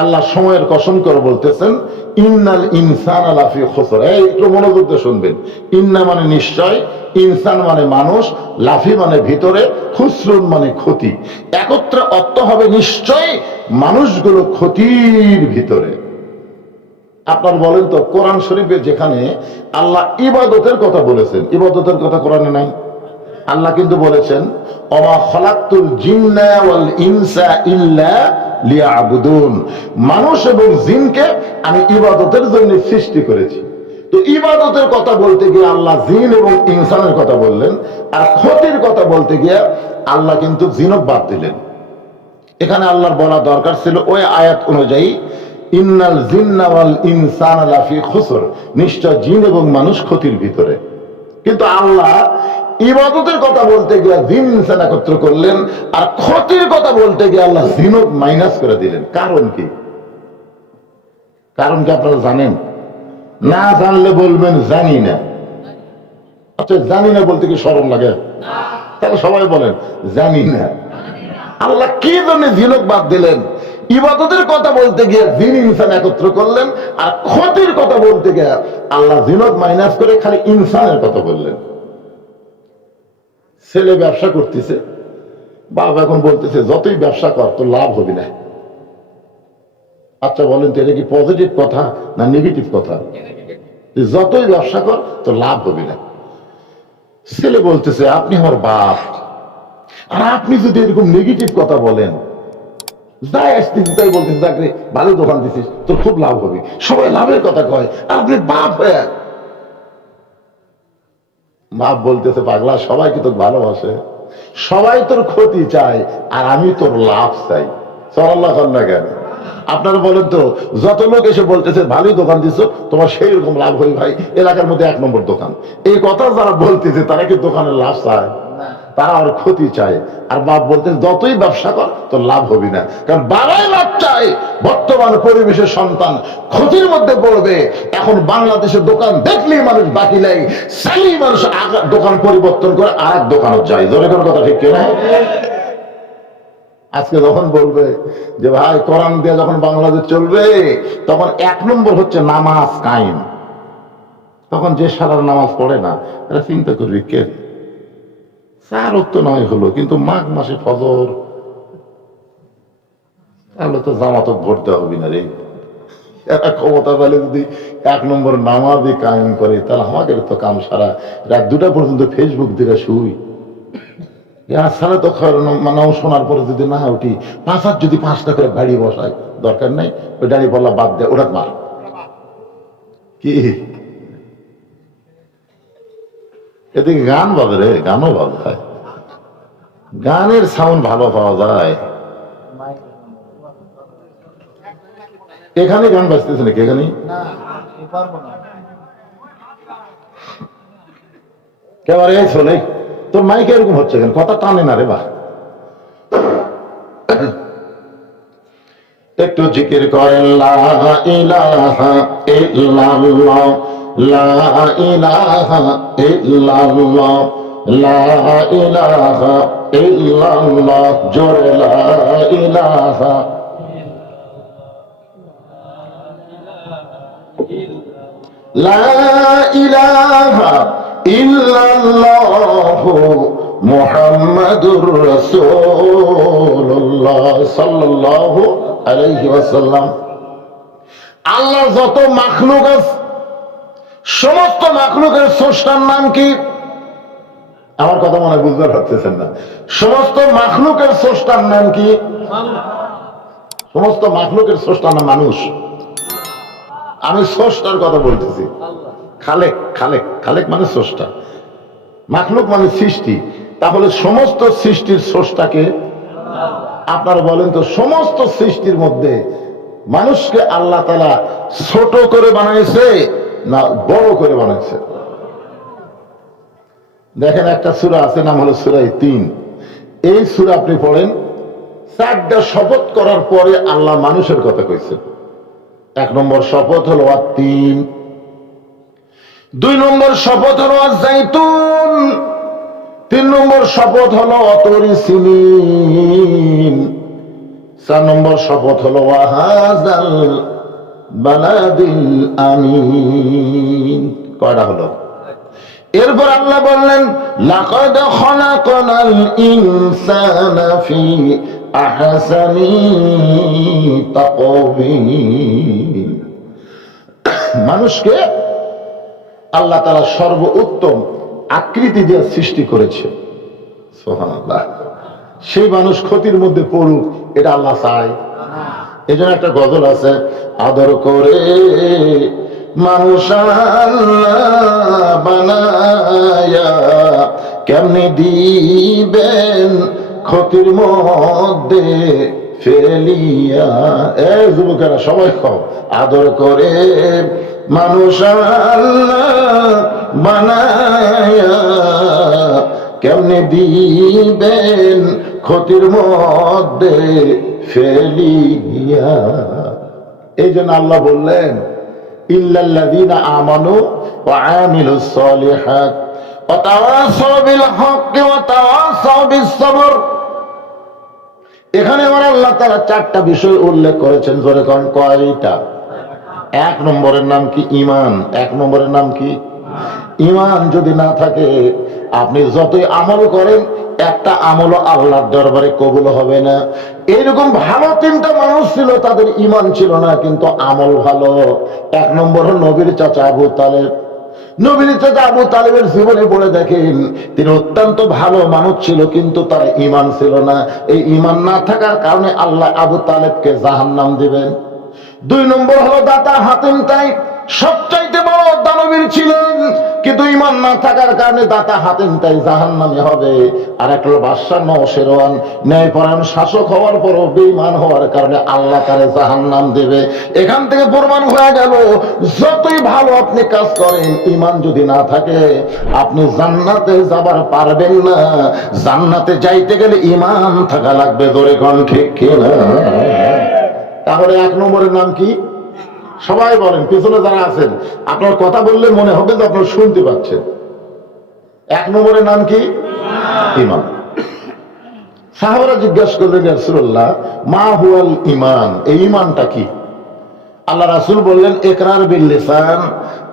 আল্লাহ সময়ের কসম করে বলতেছেন, ইন্নাল ইনসান আলাফি খসর। এই, একটু মনোযোগ দিয়ে শুনবেন। ইন্না মানে নিশ্চয়, ইনসান মানে মানুষ, লাফি মানে ভিতরে, খুসরুন মানে ক্ষতি। একত্রে অর্থ হবে নিশ্চয় মানুষগুলো ক্ষতির ভিতরে। আপনার বলেন তো, কোরআন শরীফে যেখানে আল্লাহ ইবাদতের কথা বলেছেন, ইবাদতের কথা কোরআনে নাই? আল্লাহ কিন্তু বলেছেন অমা খলাক্তুল জিন্না ওয়াল ইনসা ইল্লা লিয়াবুদুন। মানুষ এবং জিনকে আমি ইবাদতের জন্য সৃষ্টি করেছি। তো ইবাদতের কথা বলতে গিয়ে আল্লাহ জিন এবং ইনসানের কথা বললেন, আর ক্ষতির কথা বলতে গিয়ে আল্লাহ কিন্তু জিনক বাদ দিলেন। এখানে আল্লাহর বলা দরকার ছিল ওই আয়াত অনুযায়ী, ইন্নাল জিন্না ওয়াল ইনসান লাফি খুসর। নিশ্চয় জিন এবং মানুষ ক্ষতির ভিতরে। কিন্তু আল্লাহ ইবাদতের কথা বলতে গিয়ে জিন ইনসান একত্র করলেন, আর ক্ষতির কথা বলতে গিয়ে আল্লাহ জিনক মাইনাস করে দিলেন। কারণ কি? কারণ কি আপনারা জানেন? না জানলে বলবেন জানি না। আচ্ছা জানি না বলতে কি সরম লাগে? তাহলে সবাই বলেন, জানি না। আল্লাহ কি জন্য জিনক বাদ দিলেন? ইবাদতের কথা বলতে গিয়ে জিন ইনসান একত্র করলেন, আর ক্ষতির কথা বলতে গিয়ে আল্লাহ জিনক মাইনাস করে খালি ইনসানের কথা বললেন। ছেলে ব্যবসা করতেছে বাবা এখন বলতেছে, যতই ব্যবসা কর তো লাভ হবে না। আচ্ছা বলেন তো, এটা কি পজিটিভ কথা না নেগেটিভ কথা? যতই ব্যবসা কর তো লাভ হবে না। ছেলে বলতেছে, আপনি আমার বাপ। আর আপনি যদি এরকম নেগেটিভ কথা বলেন, যাই আসতেছি তাই বলতেছি চাকরি ভালো দোকান দিছিস, তোর খুব লাভ হবে। সবাই লাভের কথা কয় আপনি বাপ, হয়ে। বাপ বলতেছে, পাগলা, সবাই কি ভালোবাসে? সবাই তোর ক্ষতি চায় আর আমি তোর লাভ চাই। সরাল্লাহ না কেন? আপনারা বলেন তো, যত লোক এসে বলতেছে, ভালোই দোকান দিচ্ছ তোমার সেই রকম লাভ হই ভাই, এলাকার মধ্যে এক নম্বর দোকান। এই কথা যারা বলতেছে, তারা কি দোকানের লাভ চায়? তারা আর ক্ষতি চায়। আর বাপ বলতে যতই ব্যবসা কর তো লাভ হবে না। কারণ বাবাই লাভ চায়। বর্তমান পরিবেশের সন্তান ক্ষতির মধ্যে পড়বে। এখন বাংলাদেশের দোকান দেখলেই মানুষ বাকি নেই। সেই মানুষ দোকান পরিবর্তন করে আর এক দোকানত যায়। জোরে কোনো কথা ঠিক কিনা? আজকে যখন বলবে যে, ভাই, কোরআন দিয়ে যখন বাংলাদেশ চলবে, তখন এক নম্বর হচ্ছে নামাজ কায়েম। তখন যে সারার নামাজ পড়ে না এরা চিন্তা করবি, কে চার তো নয় হলো, কিন্তু মাঘ মাসে ফজর, তাহলে তো জামাত ভোট দেওয়া হবে না রে। এরা ক্ষমতা পেলে যদি এক নম্বর নামাজই কায়েম করে, তাহলে আমাদের তো কাম সারা। রাত দুটা পর্যন্ত ফেসবুক দিয়ে শুই। সারা তো নাম শোনার পরে যদি না উঠি, পাঁচ হাত যদি পাঁচটা করে বাড়ি বসায়, দরকার নাই, ওই দাঁড়িয়ে বললা বাদ দেয় ওরা মার। কি? এদিকে গান বাজে রে গানও বাজায় গানের সাউন্ড ভালো পাওয়া যায়। এখানে গান বাজতেছে নাকি এখানে কেবারে এই শোনে তোর মাইক এরকম হচ্ছে কেন? কথা টানে না রে বা। একটু জিকির করেন লা ইলাহা ইল্লাল্লাহ। লা ইলাহা ইল্লাল্লাহ, লা ইলাহা লা ইলাহা ইল্লাল্লাহ মুহাম্মাদুর রাসূলুল্লাহ আলাইহি ওয়াসাল্লাম। আল্লাহ যত মাখলুক আছে সমস্ত মাখলুকের স্রষ্টার নাম কি? আমার কথা মনে বুঝতে পারতেছেন না। সমস্ত মাখলুকের স্রষ্টার নাম কি? সমস্ত মাখলুকের স্রষ্টার নাম মানুষ। আমি স্রষ্টার কথা বলতেছি। খালেক খালেক খালেক মানে স্রষ্টা। মাখলুক মানে সৃষ্টি। তাহলে সমস্ত সৃষ্টির স্রষ্টাকে আপনারা বলেন তো, সমস্ত সৃষ্টির মধ্যে মানুষকে আল্লাহ তালা ছোট করে বানাইছে? না, বড় করে বানাইছে। দেখেন একটা সুরা আছে, নাম হলো সুরাই তিন। এই সুরা আপনি পড়েন, চারটা শপথ করার পরে আল্লাহ মানুষের কথা কইছেন এক নম্বর শপথ হলো আর তিন। দুই নম্বর শপথ হলো আর জাইতুন। তিন নম্বর শপথ হলো অতরি সিনিন। চার নম্বর শপথ হলো ওয়াহাজাল কয়টা হলো? এরপর আল্লাহ বললেন ইনসানা ফি আহসানি মানুষকে আল্লাহ তাআলা সর্ব উত্তম আকৃতি দিয়ে সৃষ্টি করেছে। সেই মানুষ ক্ষতির মধ্যে পড়ুক, এটা আল্লাহ চায়। এই জন্য একটা গজল আছে, আদর করে মানুষ বানায়া, কেমনি দিবেন ক্ষতির মধ্যে ফেলিয়া। এ যুবকেরা, সবাই খাও, আদর করে মানুষ বানায়া, কেমনে দিবেন ক্ষতির মধ্যে ফেলিয়া এই জন্য আল্লাহ বললেন আমানু ওয়া আমিলুস সালিহাত ওয়া তাওয়াসাউ বিল ওয়া তাওয়াসাউ বিস সবর এখানে আমার আল্লাহ তাআলা চারটা বিষয় উল্লেখ করেছেন, জোরে কোন, কয়টা? এক নম্বরের নাম কি? ইমান এক নম্বরের নাম কি? ইমান যদি না থাকে আপনি যতই আমল করেন, একটা আমল আল্লাহর দরবারে কবুল হবে না। এরকম ভালো তিনটা মানুষ ছিল, তাদের ইমান ছিল না, কিন্তু আমল ভালো। এক নম্বর হল নবীর চাচা আবু তালেব। নবীর চাচা আবু তালেবের জীবনে পড়ে দেখেন, তিনি অত্যন্ত ভালো মানুষ ছিল, কিন্তু তার ইমান ছিল না। এই ইমান না থাকার কারণে আল্লাহ আবু তালেবকে জাহান্নাম দিবেন। দুই নম্বর হলো দাতা হাতিম তাই সবচাইতে বড় দানবীর ছিলেন কিন্তু ইমান না থাকার কারণে দাতা হাতিম তাই জাহান নামে হবে। আর এক বাদশাহ নশেরওয়ান ন্যায় পরায়ণ শাসক হওয়ার পরও বেইমান হওয়ার কারণে আল্লাহ তারে জাহান নাম দেবে। এখান থেকে প্রমাণ হয়ে গেল। যতই ভালো আপনি কাজ করেন ইমান যদি না থাকে, আপনি জান্নাতে যাবার পারবেন না। জান্নাতে যাইতে গেলে ইমান থাকা লাগবে। দরে কোন, ঠিক কিনা? তাহলে এক নম্বরের নাম কি? সবাই বলেন, পিছনে যারা আছেন, আপনার কথা বললে মনে হবে যে আপনার শুনতে পাচ্ছেন। এক নম্বরের নাম কি? ইমান। সাহাবারা জিজ্ঞাসা করলেন রাসূলুল্লাহ, মা হুয়াল ইমান এই ইমানটা কি? আল্লাহ রাসূল বললেন একরার বিল লিসান,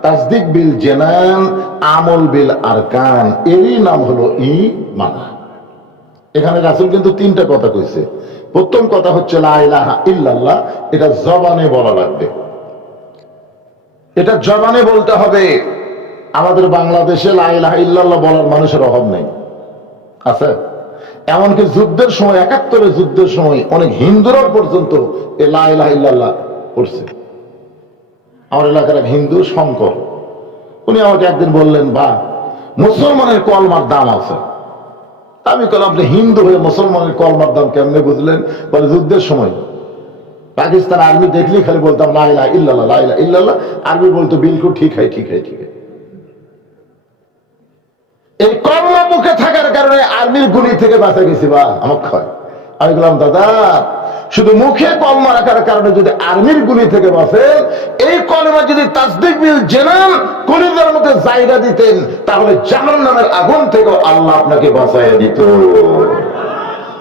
তাসদিক বিল জেনান, আমল বিল আরকান। এরই নাম হলো ইমান এখানে রাসুল কিন্তু তিনটা কথা কইছে। প্রথম কথা হচ্ছে, লা ইলাহা ইল্লাল্লাহ। এটা জবানে বলা লাগবে। এটা জবানে বলতে হবে, আমাদের বাংলাদেশে লা ইলাহা ইল্লাল্লাহ বলার মানুষের অভাব নেই। আছে? এমনকি যুদ্ধের সময়, একাত্তরের যুদ্ধের সময় অনেক হিন্দুরাও পর্যন্ত এ লা ইলাহা ইল্লাল্লাহ পড়ছে। আমার এলাকার এক হিন্দু, শঙ্কর, উনি আমাকে একদিন বললেন, বা, মুসলমানের কলমার দাম আছে। আমি কলাম আপনি হিন্দু হয়ে মুসলমানের কলমার দাম কেমনে বুঝলেন? বলে, যুদ্ধের সময় পাকিস্তান আর্মি দেখলেই খালি বলতাম লাইলা ইল্লাল্লাহ লাইলা ইল্লাল্লাহ। আর্মি বলতো, বিলকুল ঠিক হয় ঠিক হয় ঠিক হয়। এই কর্ম মুখে থাকার কারণে আর্মির গুলি থেকে বাঁচা গেছি বা আমার ক্ষয় আমি বললাম, দাদা, শুধু মুখে কলমা রাখার কারণে যদি আর্মির গুলি থেকে বাঁচেন এই কলমা যদি তাসদিক বিল জেনান কলিজার মধ্যে জায়গা দিতেন, তাহলে জাহান নামের আগুন থেকে আল্লাহ আপনাকে বাঁচাইয়া দিত।